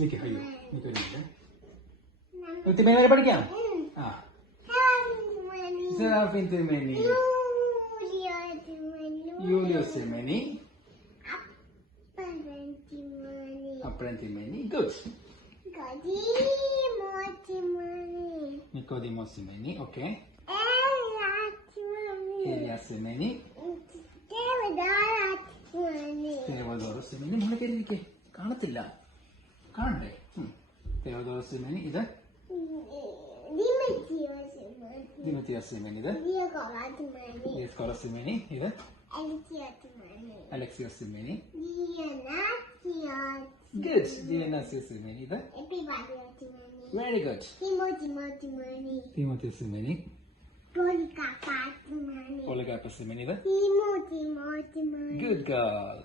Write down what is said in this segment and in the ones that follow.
നിക്ക് അയ്യോ നിക്ക് ഒരു മിനിറ്റ് തിരുമേനി വരെ പഠിക്കാം? ആ. സെറാഫിൻ തിരുമേനി യൂലിയോസ് തിരുമേനി അപ്പഴൻ തിരുമേനി ഗുഡ് നിക്കോദിമോസ് തിരുമേനി ഓക്കെ ഏലിയാസ് തിരുമേനി തേവദോറസ് തിരുമേനി മോളെ കയറിയിരിക്കെ കാണത്തില്ല കാണണ്ടേ ഉം. തേവദോറസ് തിരുമേനി ഇത് ദിമത്തിയാസ് തിരുമേനി ഇത് ഡിയസ്കോറസ് തിരുമേനി ഇത് അലക്സിയസ് തിരുമേനി ഗുഡ് ഡിയനാസിയസ് തിരുമേനി ഇത് വെരി ഗുഡ് തീമോത്തിയസ് തിരുമേനി ഒളിഗാപ്പസ് തിരുമേനി ഇത് good girl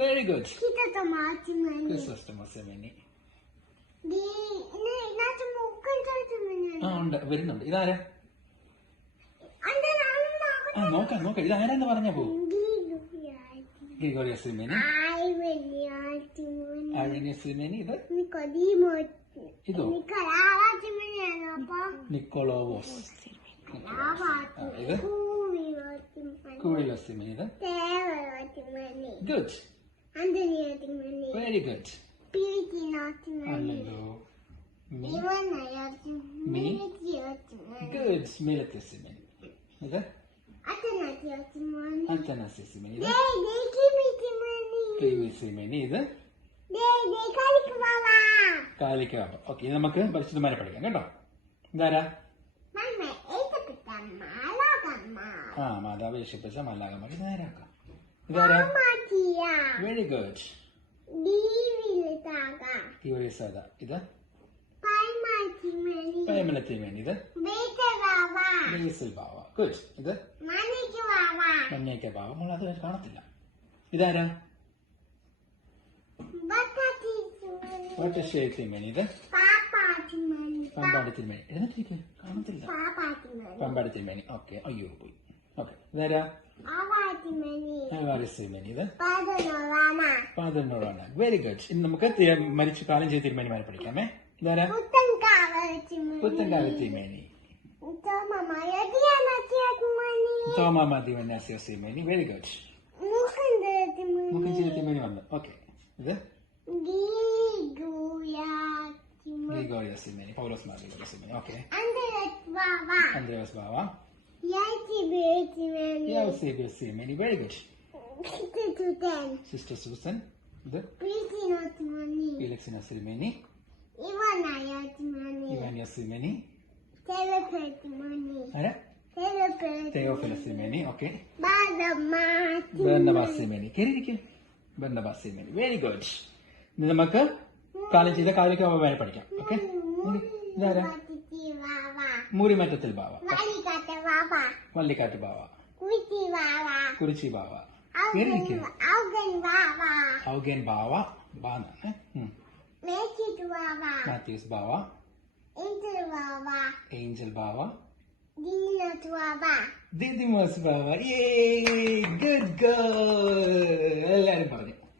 very good Christmas ആ ഉണ്ട് വരുന്നുണ്ട്. ഇതാരാ? ആ നോക്കാം നോക്കാം. ഇതാരാന്ന് പറഞ്ഞ പോ. ഗ്രിഗോറിയസ് തിരുമേനി അഴനിയസ് തിരുമേനി ഇത്? ഇതോ നിക്കോളോവോസ് ആ, ഇത് കൂളിലോസ് തിരുമേനി ഇത്? ഗുഡ് വെരി ഗുഡ് അല്ലല്ലോ മീ? ഗുഡ് മിലത്തിയസ് തിരുമേനി ഇത് അത്തനാസിയസ് തിരുമേനി ഇത് തിരുമേനി ഇത് കാലിക്കാബ ഓക്കെ നമുക്ക് പരിശുദ്ധമാരെ പഠിക്കാം കേട്ടോ? ഇതാരാ? ആ മാതാവ് യേശുപ്പച്ച മല്ലാകമ്മ ഇതാരാക്കാം ഇതാരാ? വെരി ഗുഡ് യൂറിയസാദ ഇത്? പയമലത്തിന് വേണ്ടി ഇത്? ബേസിൽ ബാവ ഗുഡ് ഇത്? മഞ്ഞയ്ക്ക ബാവ നമ്മൾ അത് കാണത്തില്ല. ഇതാരാ? വട്ടശ്ശേരി വേണി ഇത്? പമ്പാടി തിരുമേനി എഴുന്നേറ്റിരിക്കെ കാണത്തില്ല. പമ്പാടി തിരുമേനി ഓക്കെ. അയ്യോ പോയി. ഓക്കെ ഇതാരാ? പതിനോടാണ് വെരി ഗുഡ് ഇനി നമുക്ക് മരിച്ചു കാലം ചെയ്ത് തീരുമാനിമാരെ പഠിക്കാമേ. ഇതാരാ? പുത്തൻകാല തിരുമേനി തോമാമ ദിവന്യാസിയസ് തിരുമേനി വെരി ഗുഡ് മുഖം തിരുമേനി വന്നു. ഓക്കെ ഇത്? ഗ്രിഗോറിയസ് തിരുമേനി പൗലോസ് മാർ ഗ്രിഗോറിയസ് തിരുമേനി ഓക്കെ അന്ത്രേവസ് ബാവ യൗസേബിയസ് തിരുമേനി വെരി ഗുഡ് സിസ്റ്റർ സൂസൻ ഇത്? ഇലക്സിനസ് തിരുമേനി ഇവാനിയസ് തിരുമേനി ആരാ തെയോഫിലസ് തിരുമേനി ഓക്കെ ബർണബാസ് തിരുമേനി കയറിയിരിക്കും ബർണബാസ് തിരുമേനി വെരി ഗുഡ് ഇന്ന് നമുക്ക് കാലം ചെയ്ത കാലിക്കാവേ പഠിക്കാം ഓക്കെ ഇതാരാ? മൂരിമറ്റത്തിൽ ബാവ. വള്ളിക്കാട്ട് ബാവ കുറിച്ചി ബാവ കയറിയിരിക്കും ഔഗേൻ ബാവ ബാന്നാണ് ഉം. മാത്യൂസ് ബാവ ഏഞ്ചൽ ബാവ ദിദിമോസ് ബാവ ഗുഡ് ഗേൾ എല്ലാരും പറഞ്ഞു.